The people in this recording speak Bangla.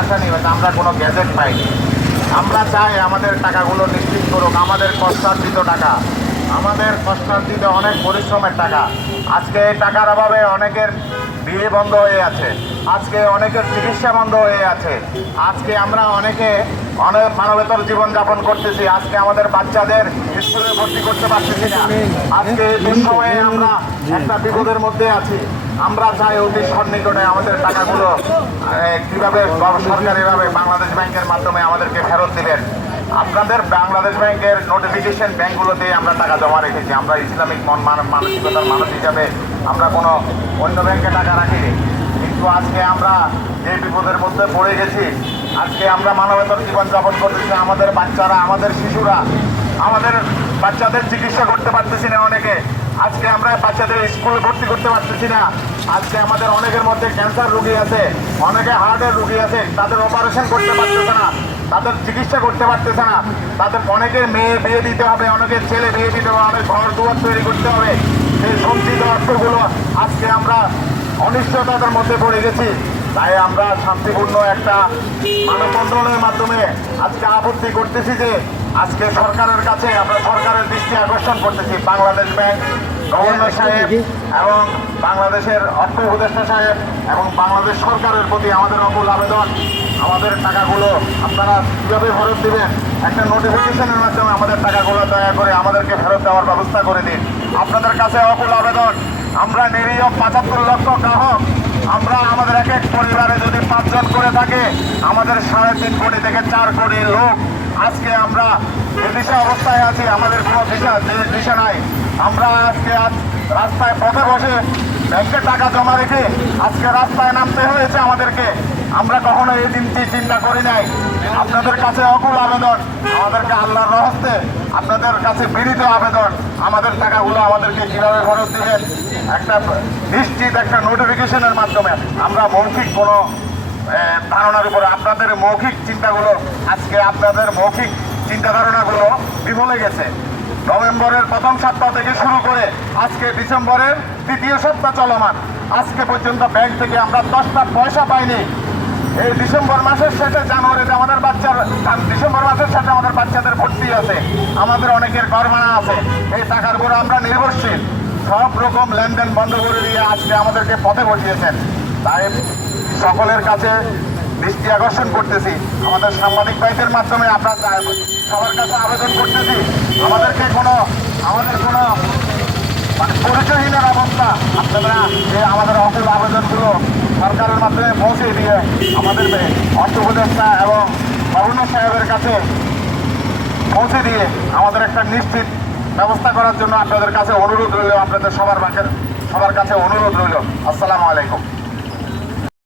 আশা নেই, আমরা কোনো গ্যাজেট পাইনি। আমরা চাই আমাদের টাকাগুলো নিশ্চিত করুক, আমাদের কষ্টার্জিত টাকা, আমাদের কষ্টার্জিত অনেক পরিশ্রমের টাকা। আজকে এই টাকার অভাবে অনেকের বিয়ে বন্ধ হয়ে আছে, আজকে অনেকের চিকিৎসা বন্ধ হয়ে আছে, আজকে আমরা অনেক মানবেতর জীবনযাপন করতেছি, আজকে আমাদের বাচ্চাদের স্কুলে ভর্তি করতে পারতেছি না। আজকে এই দুঃসময়ে আমরা একটা বিপদের মধ্যে আছি। আমরা চাই অতি সন্নিকটে আমাদের টাকাগুলো কীভাবে সরকারিভাবে বাংলাদেশ ব্যাংকের মাধ্যমে আমাদেরকে ফেরত দিবেন। আপনাদের বাংলাদেশ ব্যাংকের নোটিফিকেশন ব্যাংকগুলোতে আমরা টাকা জমা রেখেছি। আমরা ইসলামিক মানসিকতার মানুষ হিসাবে আমরা কোনো অন্য ব্যাংকে টাকা রাখিনি, কিন্তু আজকে আমরা যে বিপদের মধ্যে পড়ে গেছি, আজকে আমরা মানবেতর জীবনযাপন করতেছি। আমাদের বাচ্চারা, আমাদের শিশুরা, আমাদের বাচ্চাদের চিকিৎসা করতে পারতেছি না অনেকে, আজকে আমরা বাচ্চাদের স্কুলে ভর্তি করতে পারতেছি না। আজকে আমাদের অনেকের মধ্যে ক্যান্সার রোগী আছে, অনেকে হার্টের রোগী আছে, তাদের অপারেশন করতে পারতেছে না, তাদের চিকিৎসা করতে পারতেছে না। তাদের অনেকের মেয়ে বিয়ে দিতে হবে, অনেকের ছেলে বিয়ে দিতে হবে, অনেক ঘর দুয়ার তৈরি করতে হবে। সেই সঞ্চিত অর্থগুলো আজকে আমরা অনিশ্চয়তার মধ্যে পড়ে গেছি। তাই আমরা শান্তিপূর্ণ একটা মানববন্ধনের মাধ্যমে আজকে আপত্তি করতেছি যে আজকে সরকারের কাছে আমরা সরকারের দৃষ্টি আকর্ষণ করতেছি। বাংলাদেশ ব্যাংক, গভর্নর সাহেব এবং বাংলাদেশের অর্থ উপদেষ্টা সাহেব এবং বাংলাদেশ সরকারের প্রতি আমাদের অকুল আবেদন, আমাদের টাকাগুলো আপনারা কীভাবে ফেরত দেবেন, একটা নোটিফিকেশনের মাধ্যমে আমাদের টাকাগুলো দয়া করে আমাদেরকে ফেরত দেওয়ার ব্যবস্থা করে দিন। আপনাদের কাছে অকুল আবেদন। আমরা নিরীহ 75 লক্ষ গ্রাহক, আমরা আমাদের এক এক পরিবারে যদি 5 জন করে থাকে, আমাদের 3.5 কোটি থেকে 4 কোটি লোক আজকে আমরা দিশা অবস্থায় আছি। আমাদের কোনো দিশা নাই। আমরা আজকে রাস্তায় পথে বসে ব্যাংকে টাকা জমা রেখে আজকে রাস্তায় নামতে হয়েছে আমাদেরকে। আমরা কখনো এই দিনটি চিন্তা করি নাই। আপনাদের কাছে অকুল আবেদন, আমাদেরকে আল্লাহর রহস্তে আপনাদের কাছে বিনীত আবেদন, আমাদের টাকাগুলো আমাদেরকে কীভাবে ফেরত দিবেন একটা নিশ্চিত একটা নোটিফিকেশনের মাধ্যমে। আমরা মৌখিক কোনো ধারণার উপরে আপনাদের মৌখিক চিন্তাগুলো, আজকে আপনাদের মৌখিক চিন্তা ধারণাগুলো বিফলে গেছে। নভেম্বরের প্রথম সপ্তাহ থেকে শুরু করে আজকে ডিসেম্বরের 3য় সপ্তাহ চলমান, আজকে পর্যন্ত ব্যাংক থেকে আমরা 10টা পয়সা পাইনি। এই ডিসেম্বর মাসের শেষে, জানুয়ারিতে আমাদের ডিসেম্বর মাসের শেষে আমাদের বাচ্চাদের ভর্তি আছে, আমাদের অনেকের গড়মানা আছে। এই টাকার উপরে আমরা নির্ভরশীল। সব রকম লেনদেন বন্ধ করে দিয়ে আজকে আমাদেরকে পথে বসিয়েছেন। তাই সকলের কাছে দৃষ্টি আকর্ষণ করতেছি, আমাদের সাংবাদিক ভাইদের মাধ্যমে আপনার সবার কাছে আবেদন করতেছি, আমাদের কোনো পরিচয়হীনের অবস্থা আপনারা আমাদের অকুল আবেদনগুলো সরকারের মাধ্যমে পৌঁছে দিয়ে আমাদের অর্থ উপদেষ্টা এবং গভর্নর সাহেবের কাছে পৌঁছে দিয়ে আমাদের একটা নিশ্চিত ব্যবস্থা করার জন্য আপনাদের কাছে অনুরোধ রইল, আপনাদের সবার কাছে অনুরোধ রইল। আসসালামু আলাইকুম।